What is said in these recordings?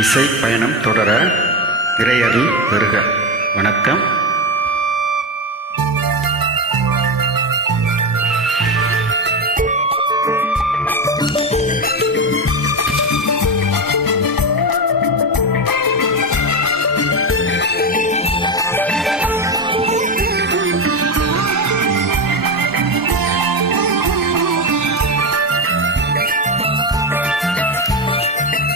இசை பயணம் தொடர இறையருள் பெறுக. வணக்கம்.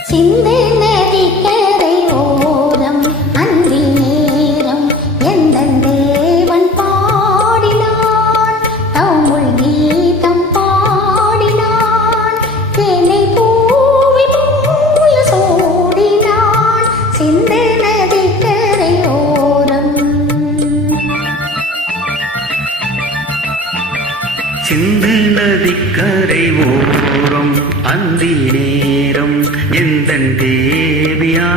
சிந்து நதிக்கரை ஓரம் அந்தி நேரம் எந்தன் தேவன் பாடினான், தமிழ் கீதம் பாடினான், என்னை பூவி போல சூடினான். சிந்து நதிக்கரை ஓரம், சிந்து நதிக்கரை ஓரம் அந்தி நேரம் எந்தன் தேவியாடினார்,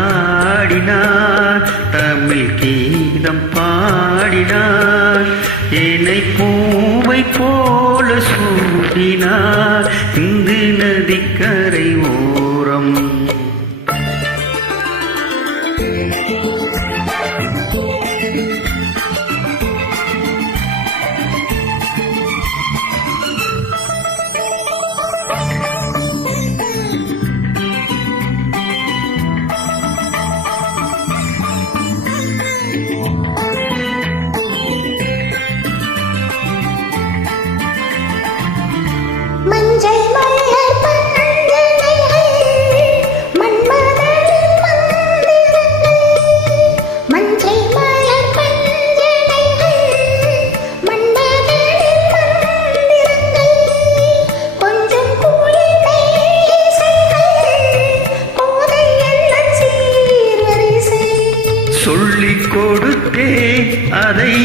தமிழ் கீதம் பாடினார், என்னை பூவை போல சூடினார். சிந்து நதிக்கரை ஓரம், மஞ்சள் மலர் பந்தனைகள் மன்மதனின் மந்திரங்கள், மஞ்சள் மலர் பந்தனைகள் மன்மதனின் மந்திரங்கள், கொஞ்சம் குளிர்மை இசைகள் கோதை எண்ணச் சீர்வரிசை. சொல்லிக் கொடுத்தே அதை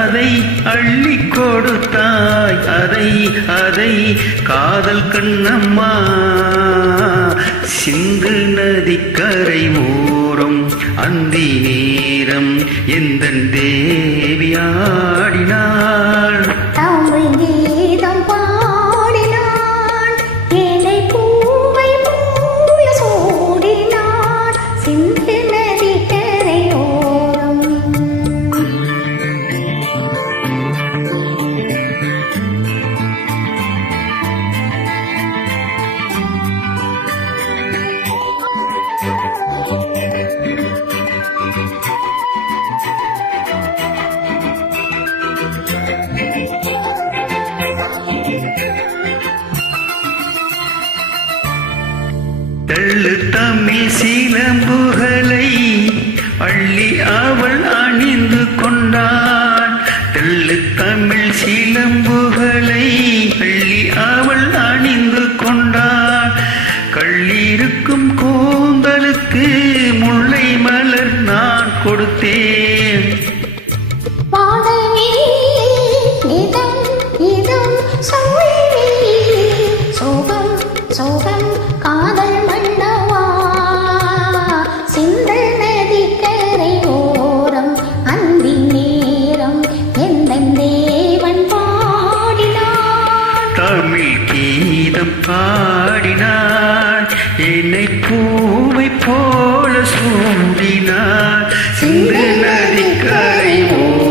அதை அள்ளி கொடுத்தாய், அதை அதை காதல் கண்ணம்மா. சிந்து நதிக்கரை ஓரம் அந்தி நேரம் எந்தன் தேவியாடினாள், தமிழ் கீதம் பாடினான், ஏழை பூவை போல சூடினான். சிந்து நதிக்கரை ஓரம், தெள்ளு தமிழ் சீலம்புகளை அள்ளி அவள் அணிந்து கொண்டாள், தெள்ளு தமிழ் சீலம்புகளை அள்ளி அவள் அணிந்து கொண்டாள். கள்ளிருக்கும் கூந்தலுக்கு முல்லை மலர் நான் கொடுத்தேன், வானவெளியில் இதம் இதம் சொல்லில் சோகம் சோகம் காதல் மன்னவா. சிந்து நதிக்கரை ஓரம் அந்தி நேரம் எந்தன் தேவன் பாடினான், தமிழ் கீதம் பாடினார், என்னை பூவை போல சூடினார். சிந்து நதிக்கரை ஓரம்.